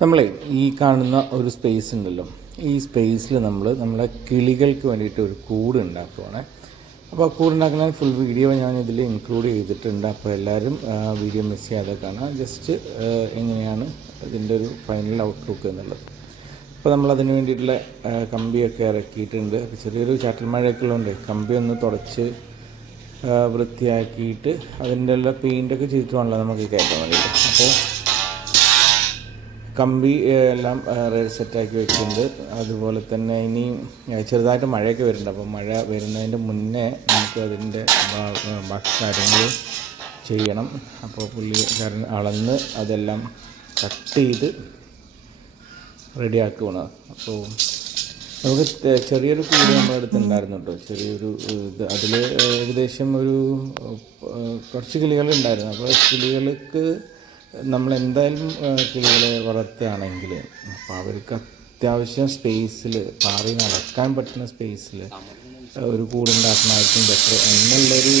നമ്മളെ ഈ കാണുന്ന ഒരു സ്പേസ് ഉണ്ടല്ലോ, ഈ സ്പേസിൽ നമ്മളെ കിളികൾക്ക് വേണ്ടിയിട്ട് ഒരു കൂട് ഉണ്ടാക്കുവാണ്. അപ്പോൾ ആ കൂട് ഉണ്ടാക്കുന്ന ഫുൾ വീഡിയോ ഞാൻ ഇതിൽ ഇൻക്ലൂഡ് ചെയ്തിട്ടുണ്ട്. അപ്പോൾ എല്ലാവരും വീഡിയോ മിസ് ചെയ്യാതെ കാണാം. ജസ്റ്റ് എങ്ങനെയാണ് ഇതിൻ്റെ ഒരു ഫൈനൽ ഔട്ട്ലുക്ക് എന്നുള്ളത്. അപ്പോൾ നമ്മളതിന് വേണ്ടിയിട്ടുള്ള കമ്പിയൊക്കെ ഇറക്കിയിട്ടുണ്ട്. ചെറിയൊരു ചാറ്റൽ മഴയൊക്കെ ഉള്ളതുകൊണ്ട് കമ്പി ഒന്ന് തുടച്ച് വൃത്തിയാക്കിയിട്ട് അതിൻ്റെ എല്ലാം പെയിൻ്റൊക്കെ ചെയ്തിട്ടുണ്ടല്ലോ നമുക്ക് കയറ്റാൻ വേണ്ടിയിട്ട്. അപ്പോൾ കമ്പി എല്ലാം സെറ്റാക്കി വെച്ചിട്ടുണ്ട്. അതുപോലെ തന്നെ ഇനി ചെറുതായിട്ട് മഴയൊക്കെ വരുന്നുണ്ട്. അപ്പോൾ മഴ വരുന്നതിൻ്റെ മുന്നേ നമുക്ക് അതിൻ്റെ ബാക്കി കാര്യങ്ങൾ ചെയ്യണം. അപ്പോൾ പുള്ളിക്കാരൻ അളന്ന് അതെല്ലാം കട്ട് ചെയ്ത് റെഡിയാക്കുകയാണ്. അപ്പോൾ നമുക്ക് ചെറിയൊരു കൂട് നമ്മുടെ അടുത്തുണ്ടായിരുന്നു കേട്ടോ, ചെറിയൊരു ഇത്. അതിൽ ഏകദേശം ഒരു കുറച്ച് കിളികളുണ്ടായിരുന്നു. അപ്പോൾ കിളികൾക്ക് നമ്മളെന്തായാലും കിളികളെ വളർത്തുകയാണെങ്കിൽ അപ്പോൾ അവർക്ക് അത്യാവശ്യം സ്പേസിൽ പാറി നടക്കാൻ പറ്റുന്ന സ്പേസിൽ ഒരു കൂടുണ്ടാക്കുന്നതായിരിക്കും ബെറ്റർ എന്നുള്ളൊരു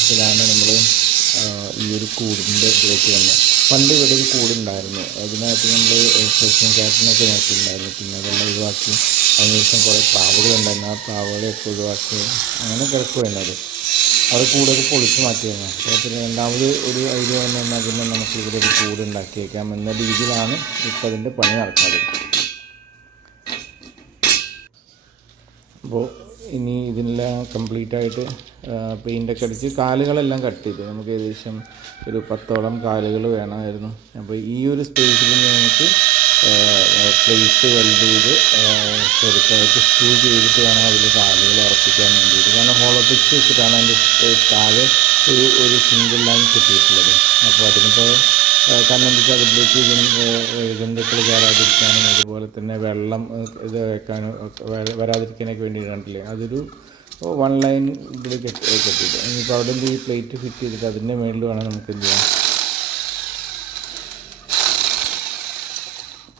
ഇതിലാണ് നമ്മൾ ഈ ഒരു കൂടിൻ്റെ ഇതിലേക്ക് വന്നത്. പണ്ട് ഇവിടെ ഒരു കൂടുണ്ടായിരുന്നു, അതിനകത്ത് നമ്മൾ ഫ്ലഷിങ് ക്യാറ്റിനൊക്കെ നോക്കിയിട്ടുണ്ടായിരുന്നു. പിന്നെ അതെല്ലാം ഒഴിവാക്കി അതിനുശേഷം കുറേ പ്രാവുകളുണ്ടായിരുന്നു. ആ പ്രാവുകളെയൊക്കെ ഒഴിവാക്കി അങ്ങനെ കിടക്കുമായിരുന്നത്. അത് കൂടൊക്കെ പൊളിച്ച് മാറ്റിയിരുന്നു. അപ്പോൾ പിന്നെ രണ്ടാമത് ഒരു ഐഡിയ വന്നു കഴിഞ്ഞാൽ പിന്നെ നമുക്ക് ഇവിടെ ഒരു കൂട് ഉണ്ടാക്കിയേക്കാം എന്ന രീതിയിലാണ് ഇപ്പം അതിൻ്റെ പണി നടക്കുന്നത്. അപ്പോൾ ഇനി ഇതിനെല്ലാം കംപ്ലീറ്റായിട്ട് പെയിൻ്റൊക്കെ അടിച്ച് കാലുകളെല്ലാം കട്ട് ചെയ്ത് നമുക്ക് ഏകദേശം ഒരു 10ഓളം കാലുകൾ വേണമായിരുന്നു. അപ്പോൾ ഈ ഒരു സ്പേസിൽ നമുക്ക് പ്ലേറ്റ് വെൽഡ് ചെയ്ത് ചെറുതായിട്ട് സ്ക്രൂ ചെയ്തിട്ട് വേണം അതിൽ കാലുകൾ ഉറപ്പിക്കാൻ വേണ്ടിയിട്ട്. കാരണം ഹോളോ ബ്രിക്സ് വെച്ചിട്ടാണ് അതിൻ്റെ താഴെ ഒരു സിംഗിൾ ലൈൻ കിട്ടിയിട്ടുള്ളത്. അപ്പോൾ അതിനിപ്പോൾ കാരണം എന്താ വെച്ചാൽ അതിലേക്ക് ജന്തുക്കൾ കയറാതിരിക്കാനും അതുപോലെ തന്നെ വെള്ളം ഇത് വെക്കാനും വരാതിരിക്കാനൊക്കെ വേണ്ടിയിട്ടാണല്ലേ അതൊരു 1 ലൈൻ ഇതിൽ കെട്ടിയിട്ട്. ഇനിയിപ്പോൾ അവിടെ ഈ പ്ലേറ്റ് ഫിറ്റ് ചെയ്തിട്ട് അതിൻ്റെ മേളിൽ വേണം നമുക്ക് എന്ത് ചെയ്യാം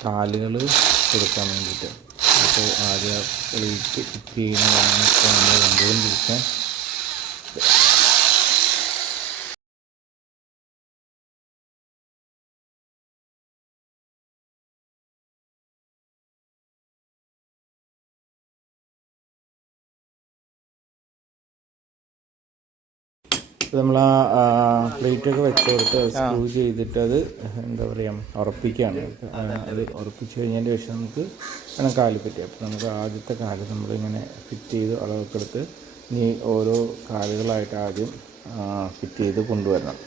കാലുകൾ കൊടുക്കാൻ വേണ്ടിയിട്ട്. അപ്പോൾ ആദ്യം പ്ലേറ്റ് ഫിറ്റ് ചെയ്യുന്നതാണ് ഇപ്പോൾ നമ്മൾ കണ്ടുകൊണ്ടിരിക്കാൻ. നമ്മൾ ആ പ്ലേറ്റൊക്കെ വെച്ച് കൊടുത്ത് സ്ക്രൂ ചെയ്തിട്ട് അത് എന്താ പറയുക ഉറപ്പിക്കുകയാണ്. അത് ഉറപ്പിച്ച് കഴിഞ്ഞതിൻ്റെ ശേഷം നമുക്ക് വേണം കാല് പറ്റി. അപ്പോൾ നമുക്ക് ആദ്യത്തെ കാല് നമ്മളിങ്ങനെ ഫിറ്റ് ചെയ്ത് അളവൊക്കെ എടുത്ത് ഇനി ഓരോ കാലുകളായിട്ട് ആദ്യം ഫിറ്റ് ചെയ്ത് കൊണ്ടുവരണം.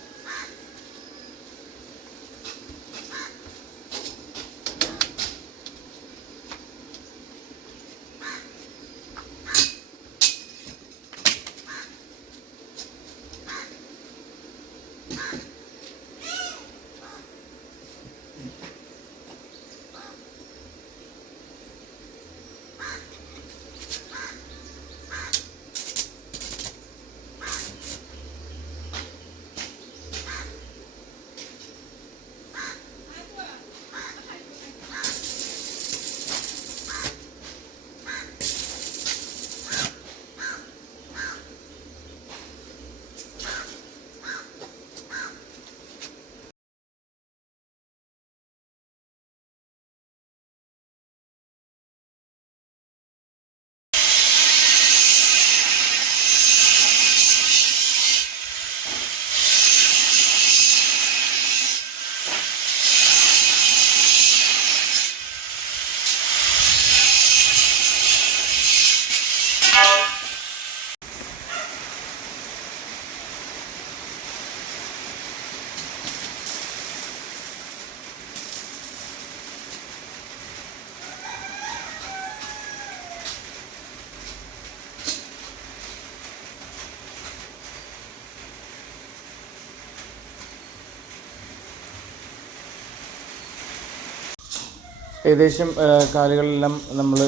ഏകദേശം കാലുകളെല്ലാം നമ്മൾ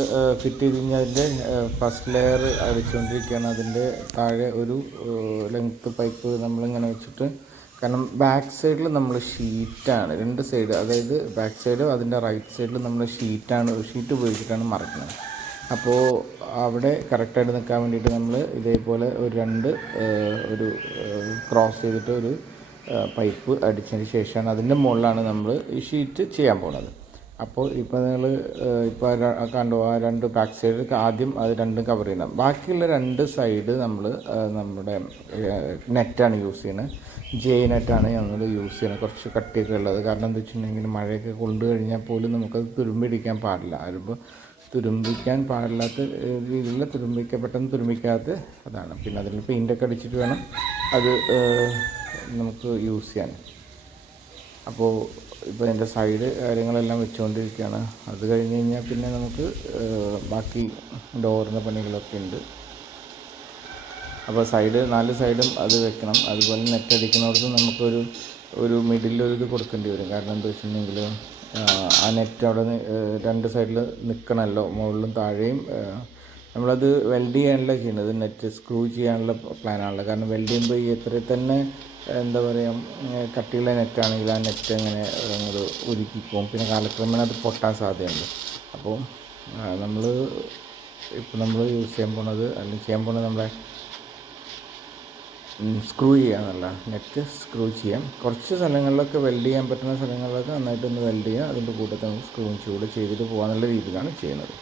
ഫിറ്റ് ചെയ്ത് കഴിഞ്ഞാൽ അതിൻ്റെ ഫസ്റ്റ് ലെയർ അടിച്ചുകൊണ്ടിരിക്കുകയാണ്. അതിൻ്റെ താഴെ ഒരു ലെങ്ത്ത് പൈപ്പ് നമ്മളിങ്ങനെ വെച്ചിട്ട്, കാരണം ബാക്ക് സൈഡിൽ നമ്മൾ ഷീറ്റാണ് 2 സൈഡ്, അതായത് ബാക്ക് സൈഡും അതിൻ്റെ റൈറ്റ് സൈഡിൽ നമ്മൾ ഷീറ്റ് ഉപയോഗിച്ചിട്ടാണ് മറക്കുന്നത്. അപ്പോൾ അവിടെ കറക്റ്റായിട്ട് നിൽക്കാൻ വേണ്ടിയിട്ട് നമ്മൾ ഇതേപോലെ ഒരു ക്രോസ് ചെയ്തിട്ട് ഒരു പൈപ്പ് അടിച്ചതിന് ശേഷമാണ് അതിൻ്റെ മുകളിലാണ് നമ്മൾ ഈ ഷീറ്റ് ചെയ്യാൻ പോകുന്നത്. അപ്പോൾ ഇപ്പോൾ നിങ്ങൾ ഇപ്പോൾ കണ്ടു ആ രണ്ട് ബാക്ക് സൈഡ് ആദ്യം അത് രണ്ടും കവർ ചെയ്യണം. ബാക്കിയുള്ള രണ്ട് സൈഡ് നമ്മൾ നമ്മുടെ നെറ്റാണ് യൂസ് ചെയ്യുന്നത്. ജെ നെറ്റാണ് ഞങ്ങൾ യൂസ് ചെയ്യുന്നത്, കുറച്ച് കട്ടിയൊക്കെ ഉള്ളത്. കാരണം എന്താ വെച്ചിട്ടുണ്ടെങ്കിൽ മഴയൊക്കെ കൊണ്ടു കഴിഞ്ഞാൽ പോലും നമുക്കത് തുരുമ്പിടിക്കാൻ പാടില്ല. അതിപ്പോൾ തുരുമ്പിക്കാൻ പാടില്ലാത്ത രീതിയിൽ പെട്ടെന്ന് തുരുമ്പിക്കാത്ത അതാണ്. പിന്നെ അതിൽ പെയിൻ്റൊക്കെ അടിച്ചിട്ട് വേണം അത് നമുക്ക് യൂസ് ചെയ്യാൻ. അപ്പോൾ ഇപ്പോൾ എൻ്റെ സൈഡ് കാര്യങ്ങളെല്ലാം വെച്ചുകൊണ്ടിരിക്കുകയാണ്. അത് കഴിഞ്ഞ് കഴിഞ്ഞാൽ പിന്നെ നമുക്ക് ബാക്കി ഡോറിൻ്റെ പണികളൊക്കെ ഉണ്ട്. അപ്പോൾ സൈഡ് 4 സൈഡും അത് വെക്കണം. അതുപോലെ നെറ്റ് അടിക്കുന്നവർക്ക് നമുക്കൊരു മിഡിലൊരു ഇത് കൊടുക്കേണ്ടി വരും. കാരണം എന്താ വെച്ചിട്ടുണ്ടെങ്കിൽ ആ നെറ്റ് അവിടെ രണ്ട് സൈഡിൽ നിൽക്കണമല്ലോ, മുകളിലും താഴെയും. നമ്മളത് വെൽഡ് ചെയ്യാനല്ല ചെയ്യുന്നത്, നെറ്റ് സ്ക്രൂ ചെയ്യാനുള്ള പ്ലാനാണല്ലോ. കാരണം വെൽഡ് ചെയ്യുമ്പോൾ ഈ എത്ര തന്നെ എന്താ പറയുക കട്ടിയുള്ള നെറ്റാണെങ്കിൽ ആ നെറ്റ് അങ്ങനെ അങ്ങോട്ട് ഉരുക്കിപ്പോവും. പിന്നെ കാലക്രമേണ അത് പൊട്ടാൻ സാധ്യതയുണ്ട്. അപ്പോൾ നമ്മൾ യൂസ് ചെയ്യാൻ പോകുന്നത് അല്ലെങ്കിൽ ചെയ്യാൻ പോകുന്നത് നമ്മളെ സ്ക്രൂ ചെയ്യാമെന്നല്ല, നെറ്റ് സ്ക്രൂ ചെയ്യാം. കുറച്ച് സ്ഥലങ്ങളിലൊക്കെ വെൽഡ് ചെയ്യാൻ പറ്റുന്ന സ്ഥലങ്ങളിലൊക്കെ നന്നായിട്ടൊന്ന് വെൽഡ് ചെയ്യുക. അതിൻ്റെ കൂട്ടത്തിൽ നമുക്ക് സ്ക്രൂവും ചൂട് ചെയ്തിട്ട് പോകാനുള്ള രീതിയിലാണ് ചെയ്യുന്നത്.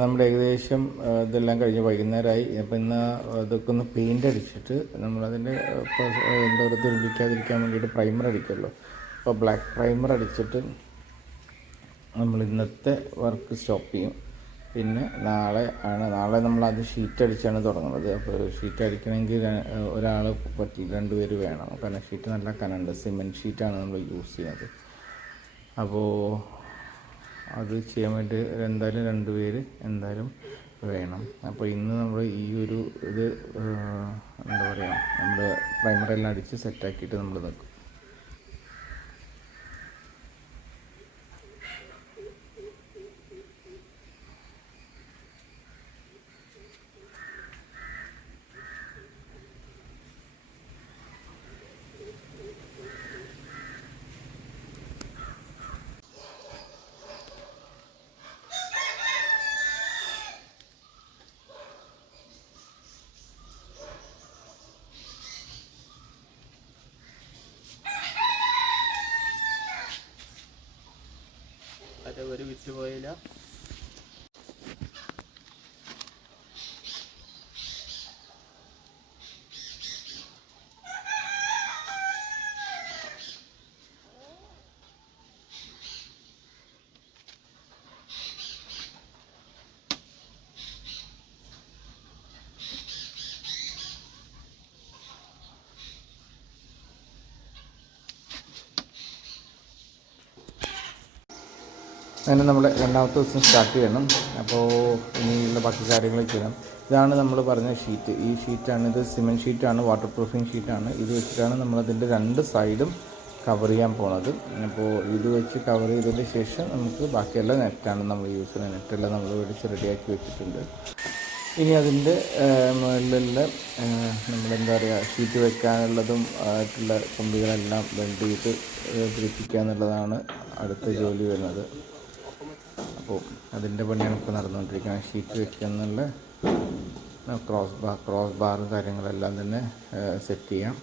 നമ്മുടെ ഏകദേശം ഇതെല്ലാം കഴിഞ്ഞ് വൈകുന്നേരമായി. അപ്പോൾ ഇന്ന് ഇതൊക്കെ ഒന്ന് പെയിൻ്റ് അടിച്ചിട്ട് നമ്മളതിൻ്റെ എന്താ പറയുക തുരുമ്പിക്കാതിരിക്കാൻ വേണ്ടിയിട്ട് പ്രൈമർ അടിക്കുമല്ലോ. അപ്പോൾ ബ്ലാക്ക് പ്രൈമർ അടിച്ചിട്ട് നമ്മൾ ഇന്നത്തെ വർക്ക് സ്റ്റോപ്പ് ചെയ്യും. പിന്നെ നാളെ നമ്മളത് ഷീറ്റ് അടിച്ചാണ് തുടങ്ങുന്നത്. അപ്പോൾ ഷീറ്റ് അടിക്കണമെങ്കിൽ ഒരാൾ പറ്റില്ല, 2 പേര് വേണം. കാരണം ഷീറ്റ് നല്ല കനമുണ്ട്, സിമെൻറ്റ് ഷീറ്റാണ് നമ്മൾ യൂസ് ചെയ്യുന്നത്. അപ്പോൾ അത് ചെയ്യാൻ വേണ്ടി എന്തായാലും 2 പേര് എന്തായാലും വേണം. അപ്പോൾ ഇന്ന് നമ്മൾ ഈ ഒരു ഇത് എന്താ പറയുക നമ്മൾ പ്രൈമറെല്ലാം അടിച്ച് സെറ്റാക്കിയിട്ട് നമ്മൾ നിൽക്കും. ഒരു വിറ്റ് പോയില്ല. അങ്ങനെ നമ്മൾ രണ്ടാമത്തെ ദിവസം സ്റ്റാർട്ട് ചെയ്യണം. അപ്പോൾ ഇനിയുള്ള ബാക്കി കാര്യങ്ങൾ ചെയ്യണം. ഇതാണ് നമ്മൾ പറഞ്ഞ ഷീറ്റ്. ഈ ഷീറ്റാണ്, ഇത് സിമെൻറ്റ് ഷീറ്റാണ്, വാട്ടർ പ്രൂഫിങ് ഷീറ്റാണ്. ഇത് വെച്ചിട്ടാണ് നമ്മളതിൻ്റെ 2 സൈഡും കവർ ചെയ്യാൻ പോണത്. അപ്പോൾ ഇത് വെച്ച് കവർ ചെയ്തതിന് ശേഷം നമുക്ക് ബാക്കിയുള്ള നെറ്റാണ് നമ്മൾ യൂസ് ചെയ്യുന്നത്. നെറ്റെല്ലാം നമ്മൾ മേടിച്ച് റെഡിയാക്കി വെച്ചിട്ടുണ്ട്. ഇനി അതിൻ്റെ മുകളിലുള്ള നമ്മളെന്താ പറയുക ഷീറ്റ് വെക്കാനുള്ളതും ആയിട്ടുള്ള കമ്പികളെല്ലാം വെൽഡ് ചെയ്ത് പിടിപ്പിക്കുക എന്നുള്ളതാണ് അടുത്ത ജോലി വരുന്നത്. അപ്പോൾ അതിൻ്റെ പണിയാണ് ഇപ്പോൾ നടന്നുകൊണ്ടിരിക്കുന്നത്. ഷീറ്റ് വെക്കുന്നുള്ള ക്രോസ് ബാറും കാര്യങ്ങളെല്ലാം തന്നെ സെറ്റ് ചെയ്യാം.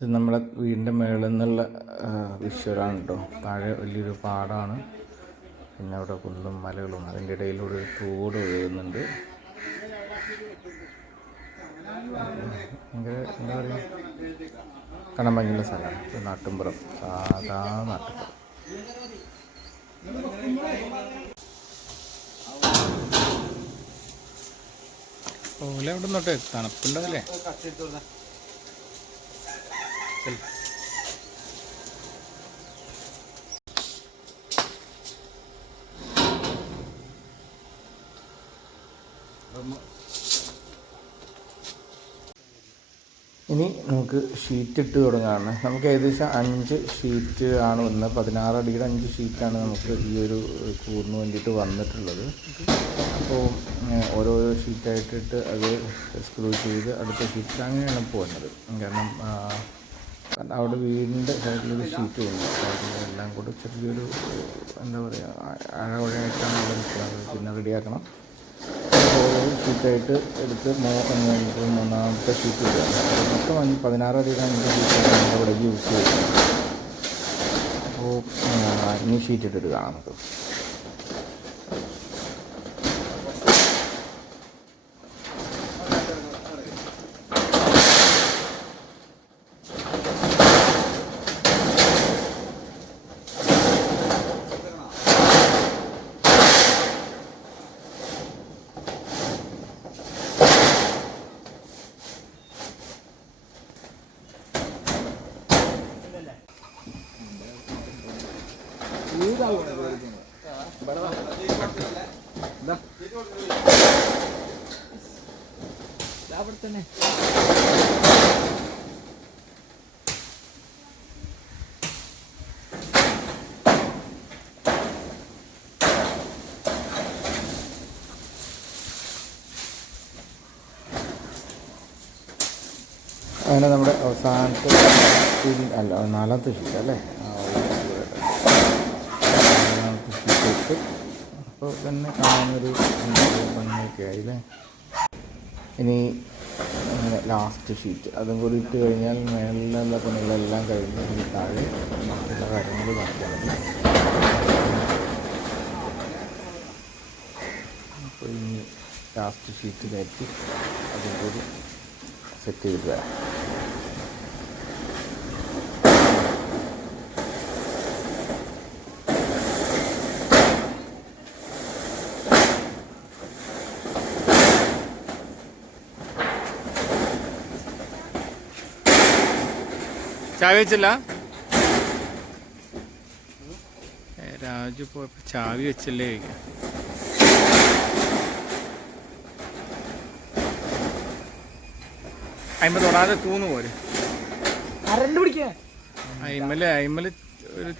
ഇത് നമ്മളെ വീടിൻ്റെ മേളിൽ നിന്നുള്ള വിഷ്വലാണ് കേട്ടോ. താഴെ വലിയൊരു പാടമാണ്, പിന്നെ അവിടെ കുന്നും മലകളും, അതിൻ്റെ ഇടയിലൂടെ ഒരു തോട് ഒഴുകുന്നുണ്ട്. ഭയങ്കര എന്താ പറയുക, കാണാൻ ഭംഗിയുള്ള സ്ഥലമാണ്. നാട്ടിൻപുറം, സാധാ നാട്ടിൻപുറം. ഓല അവിടെ നിന്നോട്ടെ, തണുപ്പുണ്ടാവില്ലേ? ഇനി നമുക്ക് ഷീറ്റ് ഇട്ട് തുടങ്ങാണ്. നമുക്ക് ഏകദേശം 5 ഷീറ്റ് ആണ് വന്നത്. 16 അടിയുടെ 5 ഷീറ്റാണ് നമുക്ക് ഈ ഒരു കൂടിന് വേണ്ടിയിട്ട് വന്നിട്ടുള്ളത്. അപ്പോൾ ഓരോരോ ഷീറ്റായിട്ടിട്ട് അത് സ്ക്രൂ ചെയ്ത് അടുത്ത ഷീറ്റിൽ അങ്ങനെയാണ് പോകുന്നത്. കാരണം അവിടെ വീടിൻ്റെ സൈഡിലൊരു ഷീറ്റ് ഉണ്ട്, എല്ലാം കൂടി ചെറിയൊരു എന്താ പറയുക അഴകുഴയായിട്ടാണ് അവിടെ നിൽക്കുന്നത്. പിന്നെ റെഡിയാക്കണം. ഓരോ ഷീറ്റായിട്ട് എടുത്ത് മൂന്നാമത്തെ ഷീറ്റ് ഇടുകയാണ്. മൊത്തം 16 അടിയുടെ 5 ഷീറ്റാണ് നമ്മളിവിടെ യൂസ് ചെയ്യുന്നത്. അപ്പോൾ ഇനി ഷീറ്റ് ഇട്ടിട്ട് കാണാം നമുക്ക്. അങ്ങനെ നമ്മുടെ അവസാനത്തെ അല്ല 4ാമത്തെ ഷീറ്റ് അല്ലേ, 4ാമത്തെ ഷീറ്റ് ഇട്ട് അപ്പോൾ തന്നെ കാണാനൊരു ഭംഗിയൊക്കെ ആയില്ലേ. ഇനി അങ്ങനെ ലാസ്റ്റ് ഷീറ്റ് അതും കൂടി ഇട്ട് കഴിഞ്ഞാൽ മേളിലുള്ള പണികളെല്ലാം കഴിഞ്ഞ് ഇനി താഴെ മറ്റുള്ള കാര്യങ്ങൾ നോക്കിയാൽ മതി. അപ്പോൾ ഇനി ലാസ്റ്റ് ഷീറ്റ് കയറ്റി അതും കൂടി സെറ്റ് ചെയ്തിട്ട് വരാം. ചാവി വെച്ചില്ല രാജു പോയപ്പോ, ചാവി വെച്ചല്ലേ ചോദിക്കാം. അയിമ തൊടാതെ തൂന്ന് പോരെ, അയിമല് ഒരു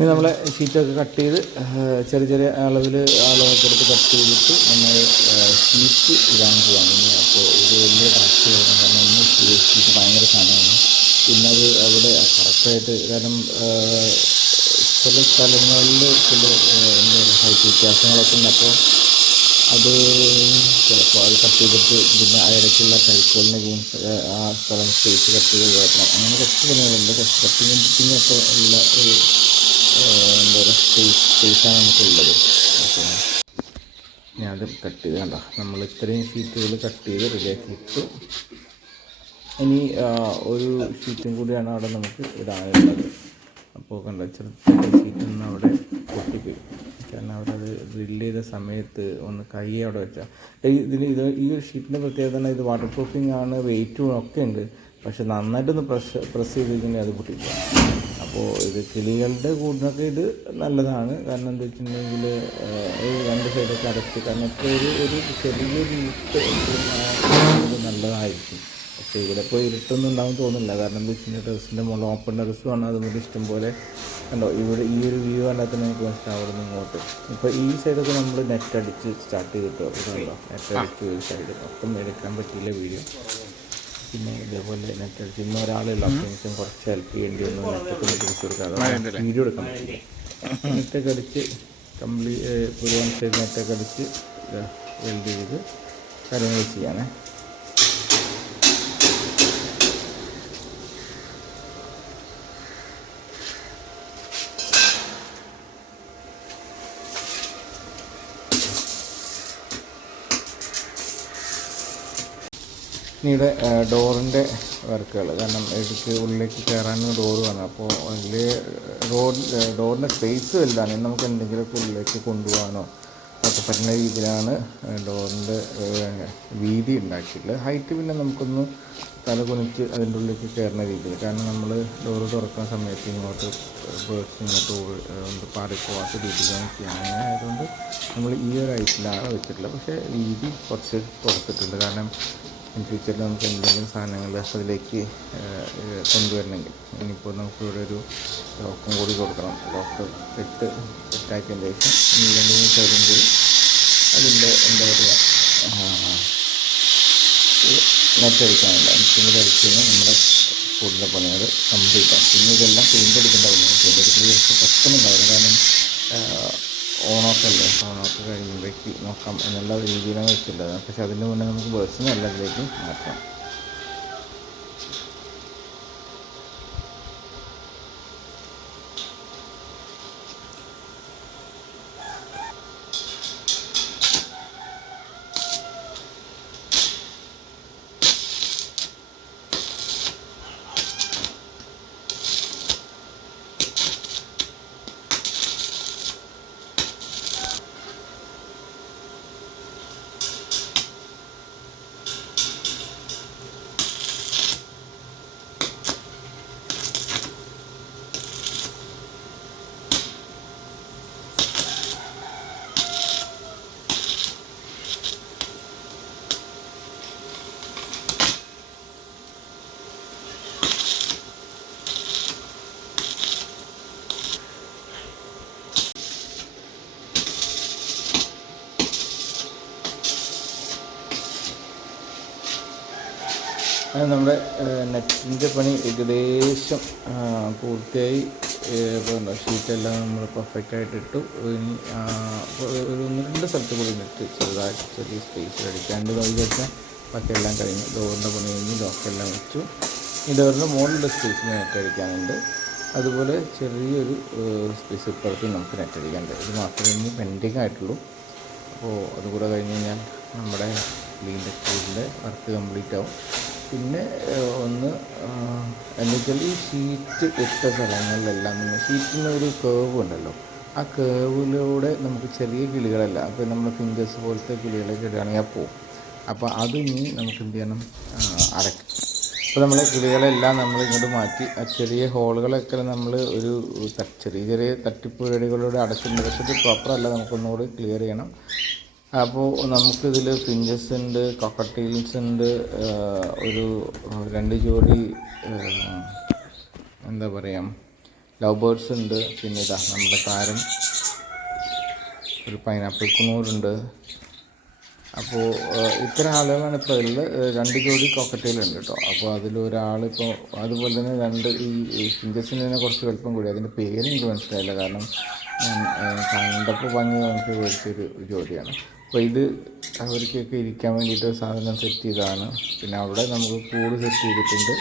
ഇനി നമ്മളെ ഷീറ്റൊക്കെ കട്ട് ചെയ്ത് ചെറിയ ചെറിയ അളവൊക്കെ എടുത്ത് കട്ട് ചെയ്തിട്ട് നമ്മൾ ഷീറ്റ് ഇടാൻ പോവാണ്. അപ്പോൾ ഇത് വലിയ ടാസ്ക് ആയിരുന്നു, കാരണം ഒന്ന് ഷീറ്റ് ഭയങ്കര സാധനമാണ്. പിന്നെ അത് അവിടെ കറക്റ്റായിട്ട്, കാരണം ചില സ്ഥലങ്ങളിൽ ചില എന്താ പറയുക ഹൈറ്റ് വ്യത്യാസങ്ങളൊക്കെ ഉണ്ട്. അപ്പോൾ അത് ചിലപ്പോൾ അത് കട്ട് ചെയ്തിട്ട് പിന്നെ ഇടയ്ക്കുള്ള കൈക്കോലിനെ ആ സ്ഥലം സ്പേസ് കട്ട് ചെയ്ത് കേൾക്കണം. അങ്ങനെ കുറച്ച് പണികളുണ്ട്. കട്ടിങ് ഒക്കെ ഉള്ള ഒരു എന്താ പറയുക സ്പേസാണ് നമുക്കുള്ളത്. അപ്പോൾ ഞാൻ അത് കട്ട് ചെയ്ത് കണ്ട നമ്മൾ ഇത്രയും ഷീറ്റുകൾ കട്ട് ചെയ്ത് റെഡിയാക്കിയിട്ട് ഇനി ഒരു ഷീറ്റും കൂടിയാണ് അവിടെ നമുക്ക് ഇടാനുള്ളത്. അപ്പോൾ കണ്ട ചെറുത്ത ഷീറ്റൊന്നും അവിടെ പൊട്ടിപ്പോയി, കാരണം അവരത് ഡ്രില്ല് ചെയ്ത സമയത്ത് ഒന്ന് കൈ അവിടെ വെച്ചാൽ ഈ ഒരു ഷീറ്റിൻ്റെ പ്രത്യേകത തന്നെ ഇത് വാട്ടർ പ്രൂഫിങ് ആണ്, വെയിറ്റും ഒക്കെ ഉണ്ട്. പക്ഷെ നന്നായിട്ടൊന്ന് പ്രസ് ചെയ്ത് കഴിഞ്ഞാൽ അത് പൊട്ടില്ല. അപ്പോൾ ഇത് കിളികളുടെ കൂടിനൊക്കെ ഇത് നല്ലതാണ്. കാരണം എന്താ വെച്ചിട്ടുണ്ടെങ്കിൽ ഈ 2 സൈഡൊക്കെ അടച്ച്, കാരണം ഇപ്പോൾ ഒരു ചെറിയൊരു നല്ലതായിരിക്കും. പക്ഷേ ഇവിടെ ഇപ്പോൾ ഇരുട്ടൊന്നും ഉണ്ടാവും തോന്നുന്നില്ല. കാരണം എന്താ വെച്ചാൽ ടെറസിൻ്റെ മുകളിൽ ഓപ്പൺ ടെറസുമാണ്. അതുപോലെ ഇഷ്ടംപോലെ കണ്ടോ ഇവിടെ ഈ ഒരു വ്യൂ കണ്ടാൽ തന്നെ നമുക്ക് മനസ്സിലാവും അവിടെ നിന്ന് ഇങ്ങോട്ട്. ഇപ്പോൾ ഈ സൈഡൊക്കെ നമ്മൾ നെറ്റ് അടിച്ച് സ്റ്റാർട്ട് ചെയ്തിട്ടോ, ഇതുണ്ടോ നെറ്റ് അടിച്ച് ഒരു സൈഡ് മൊത്തം എടുക്കാൻ പറ്റിയില്ല വീഡിയോ. പിന്നെ ഇതേപോലെ നെറ്റ് അടിച്ച് ഇന്ന് ഒരാളുള്ള അത്യാവശ്യം കുറച്ച് ഹെൽപ്പ് ചെയ്യേണ്ടി വന്നു. നെറ്റൊക്കെ തിരിച്ചു കൊടുക്കാതെ വീഡിയോ എടുക്കാൻ പറ്റില്ല. നെറ്റൊക്കെ അടിച്ച് ഒരു വൺ സൈഡ് നെറ്റൊക്കെ അടിച്ച് വെൽഡ് ചെയ്ത് കാര്യങ്ങൾ ചെയ്യാനേ. പിന്നീട് ഡോറിൻ്റെ വർക്കുകൾ, കാരണം ഇടയ്ക്ക് ഉള്ളിലേക്ക് കയറാനും ഡോറ് വേണം. അപ്പോൾ അതിൽ ഡോറിൻ്റെ സ്പേസ് വലുതാണ്. നമുക്ക് എന്തെങ്കിലുമൊക്കെ ഉള്ളിലേക്ക് കൊണ്ടുപോകാനോ ഒക്കെ പറ്റുന്ന രീതിയിലാണ് ഡോറിൻ്റെ വീതി ഉണ്ടാക്കിയിട്ടുള്ളത്. ഹൈറ്റ് പിന്നെ നമുക്കൊന്ന് തല കുനിച്ച് അതിൻ്റെ ഉള്ളിലേക്ക് കയറുന്ന രീതിയിൽ, കാരണം നമ്മൾ ഡോറ് തുറക്കുന്ന സമയത്ത് ഇങ്ങോട്ട് ബേർഡ്സ് ഇങ്ങോട്ട് പാറിപ്പോവാത്ത രീതിയിലാണ് ചെയ്യാൻ. അങ്ങനെ ആയതുകൊണ്ട് നമ്മൾ ഈ ഒരു ഹൈറ്റിലാണ് വെച്ചിട്ടുള്ളത്. പക്ഷേ വീതി കുറച്ച് കൊടുത്തിട്ടുണ്ട്, കാരണം ഇൻ ഫ്യൂച്ചറിൽ നമുക്ക് എന്തെങ്കിലും സാധനങ്ങൾ അതിലേക്ക് കൊണ്ടുവരണമെങ്കിൽ. ഇനിയിപ്പോൾ നമുക്കിവിടെ ഒരു ലോക്കും കൂടി കൊടുക്കണം. ലോക്ക് സെറ്റാക്കിയതിന് ശേഷം ഇനി 2-3 സൈഡും കൂടി അതിൻ്റെ എന്താ പറയുക നെറ്റ് അടിക്കാനില്ല. നെറ്റിൻ്റെ അടിച്ച് കഴിഞ്ഞാൽ നമ്മുടെ കൂടുതൽ പണികൾ കംപ്ലീറ്റ് ആകും. പിന്നെ ഇതെല്ലാം പെയിൻ്റ് അടിക്കേണ്ട പണിയാണ്. പെയിൻ്റ് അടിക്കുന്ന ദിവസം പെട്ടെന്നുണ്ടായിരുന്നു, കാരണം ഓണമൊക്കെ കഴിയുമ്പോഴേക്ക് നോക്കാം എന്നുള്ള രീതിയിലാണ് വെച്ചിട്ടുള്ളത്. പക്ഷേ അതിന് മുന്നേ നമുക്ക് ബസ്സിന് എല്ലാത്തിലേക്ക് മാറ്റാം. നമ്മുടെ നെറ്റിൻ്റെ പണി ഏകദേശം പൂർത്തിയായി. ഇപ്പോൾ ഷീറ്റെല്ലാം നമ്മൾ പെർഫെക്റ്റായിട്ട് ഇട്ടു. ഇനി ഒരു 1-2 സ്ഥലത്ത് കൂടി നെറ്റ് ചെറുതായിട്ട് ചെറിയ സ്പേസിൽ അടിക്കാണ്ട് വിചാരിച്ചാൽ ബാക്കിയെല്ലാം കഴിഞ്ഞു. ഡോറിൻ്റെ പണി കഴിഞ്ഞ് ലോക്കെല്ലാം വെച്ചു. ഈ ഡോറിൻ്റെ മുകളിലുള്ള സ്പേസിൽ നെറ്റ് അടിക്കാനുണ്ട്. അതുപോലെ ചെറിയൊരു സ്പേസ് ഇപ്പുറത്ത് നമുക്ക് നെറ്റ് അടിക്കാനുണ്ട്. ഇത് മാത്രമേ ഇനി പെൻഡിങ് ആയിട്ടുള്ളൂ. അപ്പോൾ അതുകൂടെ കഴിഞ്ഞ് കഴിഞ്ഞാൽ നമ്മുടെ ക്ലീൻ്റെ കൂടിൻ്റെ വർക്ക് കംപ്ലീറ്റ് ആവും. പിന്നെ ഒന്ന് എന്താ വെച്ചാൽ ഈ ഷീറ്റ് ഇട്ട സ്ഥലങ്ങളിലെല്ലാം തന്നെ ഷീറ്റിന് ഒരു കേവ് ഉണ്ടല്ലോ, ആ കേവിലൂടെ നമുക്ക് ചെറിയ കിളികളല്ല, അപ്പോൾ നമ്മൾ ഫിഞ്ചസ് പോലത്തെ കിളികളൊക്കെ ഇടുകയാണെങ്കിൽ പോവും. അപ്പോൾ അതിനി നമുക്ക് എന്ത് ചെയ്യണം, അടയ്ക്കും. അപ്പോൾ നമ്മൾ കിളികളെല്ലാം നമ്മൾ ഇങ്ങോട്ട് മാറ്റി ആ ചെറിയ ഹോളുകളൊക്കെ നമ്മൾ ഒരു ചെറിയ ചെറിയ തട്ടിപ്പുഴടികളോടെ അടച്ചിട്ടുണ്ട്. പക്ഷേ ഇത് പ്രോപ്പറല്ല, നമുക്കൊന്നുകൂടി ക്ലിയർ ചെയ്യണം. അപ്പോൾ നമുക്കിതിൽ ഫിഞ്ചസ് ഉണ്ട്, കോക്കറ്റെയിൽസ് ഉണ്ട്, ഒരു 2 ജോഡി എന്താ പറയുക ലവ് ബേർഡ്സ് ഉണ്ട്. പിന്നെ ഇതാ നമ്മുടെ താരം ഒരു പൈനാപ്പിൾ കുന്നൂറുണ്ട്. അപ്പോൾ ഇത്തരം ആളുകളാണ് ഇപ്പോൾ അതിൽ 2 ജോഡി കോക്കറ്റെയിലുണ്ട് കേട്ടോ. അപ്പോൾ അതിലൊരാളിപ്പോൾ അതുപോലെ തന്നെ 2 ഈ ഫിഞ്ചസിന് തന്നെ കുറച്ച് വലുപ്പം കൂടി. അതിൻ്റെ പേര് എനിക്ക് മനസ്സിലായില്ല, കാരണം ഞാൻ കണ്ടപ്പോൾ ഭംഗി നമുക്ക് മേടിച്ചൊരു ജോഡിയാണ്. അപ്പോൾ ഇത് അവർക്കൊക്കെ ഇരിക്കാൻ വേണ്ടിയിട്ട് സാധനം സെറ്റ് ചെയ്തതാണ്. പിന്നെ അവിടെ നമുക്ക് കൂട് സെറ്റ് ചെയ്തിട്ടുണ്ട്.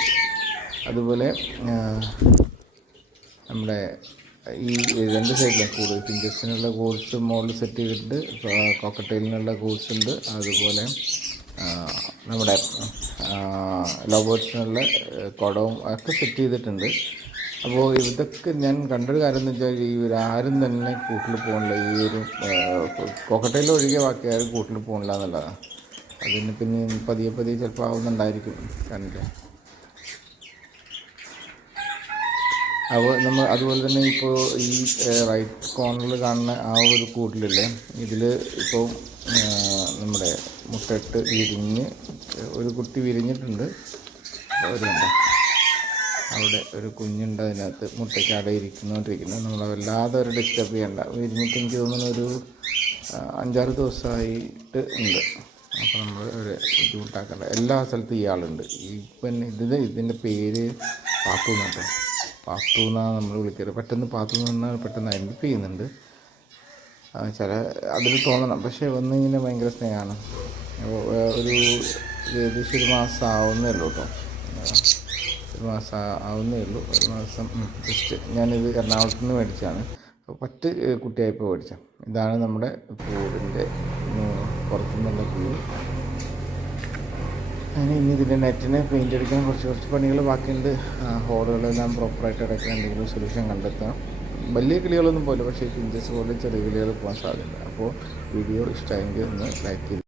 അതുപോലെ നമ്മുടെ ഈ 2 സൈഡിലും കൂട് ഫിഞ്ചസിനുള്ള കൂഡ്സ് മുകളിൽ സെറ്റ് ചെയ്തിട്ടുണ്ട്. കോക്കറ്റെയിലിനുള്ള കൂഡ്സ് ഉണ്ട്. അതുപോലെ നമ്മുടെ ലവ് ബേർഡ്സിനുള്ള കുടവും ഒക്കെ സെറ്റ് ചെയ്തിട്ടുണ്ട്. അപ്പോൾ ഇതൊക്കെ ഞാൻ കണ്ടൊരു കാര്യം എന്ന് വെച്ചാൽ ഇവരാരും തന്നെ കൂട്ടിൽ പോകണില്ല. ഈ ഒരു കോക്കറ്റെയിൽ ഒഴികെ ബാക്കി ആരും കൂട്ടിൽ പോകണില്ല എന്നുള്ളതാണ്. അതിന് പിന്നെ പതിയെ പതിയെ ചിലപ്പോൾ ആവുന്നുണ്ടായിരിക്കും കണ്ടിട്ട്. അപ്പോൾ നമ്മൾ അതുപോലെ തന്നെ ഇപ്പോൾ ഈ റൈറ്റ് കോർണറിൽ കാണുന്ന ആ ഒരു കൂട്ടിലില്ലേ, ഇതിൽ ഇപ്പോൾ നമ്മുടെ മുട്ടയിട്ട് വിരിഞ്ഞ് ഒരു കുട്ടി വിരിഞ്ഞിട്ടുണ്ട്. വരുന്നുണ്ട്. അവിടെ ഒരു കുഞ്ഞുണ്ട്, അതിനകത്ത് മുട്ടയ്ക്ക് അടയിരിക്കുന്നോണ്ടിരിക്കുന്നത്. നമ്മൾ വല്ലാതെ ഒരു ഡിസ്റ്റർബ് ചെയ്യണ്ട. വിരിഞ്ഞിട്ട് എനിക്ക് തോന്നുന്നു ഒരു 5-6 ദിവസമായിട്ട് ഉണ്ട്. അപ്പോൾ നമ്മൾ ഒരു ബുദ്ധിമുട്ടാക്കണ്ട. എല്ലാ സ്ഥലത്തും ഇയാളുണ്ട്. ഇതിൻ്റെ പേര് പാത്തു എന്നാട്ടോ. പാത്തു എന്നാണ് നമ്മൾ വിളിക്കുന്നത്. പെട്ടെന്ന് പാത്തു എന്ന് പെട്ടെന്ന് ഐഡൻറ്റിഫൈ ചെയ്യുന്നുണ്ട്. ചില അതിൽ തോന്നണം, പക്ഷേ ഇങ്ങനെ ഭയങ്കര സ്നേഹമാണ്. ഒരു ഏകദേശം 1 മാസം ആവുന്നേ ഉള്ളൂ കേട്ടോ. 1 മാസം ആവുന്നേ ഉള്ളൂ. 1 മാസം ജസ്റ്റ്. ഞാനിത് എറണാകുളത്ത് നിന്ന് മേടിച്ചതാണ്. പറ്റ് കുട്ടിയായപ്പോൾ മേടിച്ചത്. ഇതാണ് നമ്മുടെ കൂടിൻ്റെ പുറത്തുനിന്നുള്ള വ്യൂ. അങ്ങനെ ഇനി ഇതിൻ്റെ നെറ്റിന് പെയിൻ്റ് അടിക്കാൻ കുറച്ച് പണികൾ ബാക്കിയുണ്ട്. ഹോളുകളെല്ലാം പ്രോപ്പറായിട്ട് അടയ്ക്കാൻ എന്തെങ്കിലും സൊല്യൂഷൻ കണ്ടെത്താം. വലിയ കിളികളൊന്നും പോലും, പക്ഷേ പിഞ്ചസ് പോലെ ചെറിയ കിളികൾ പോകാൻ സാധ്യത. അപ്പോൾ വീഡിയോ ഇഷ്ടമായെങ്കിൽ ഒന്ന് ലൈക്ക് ചെയ്ത്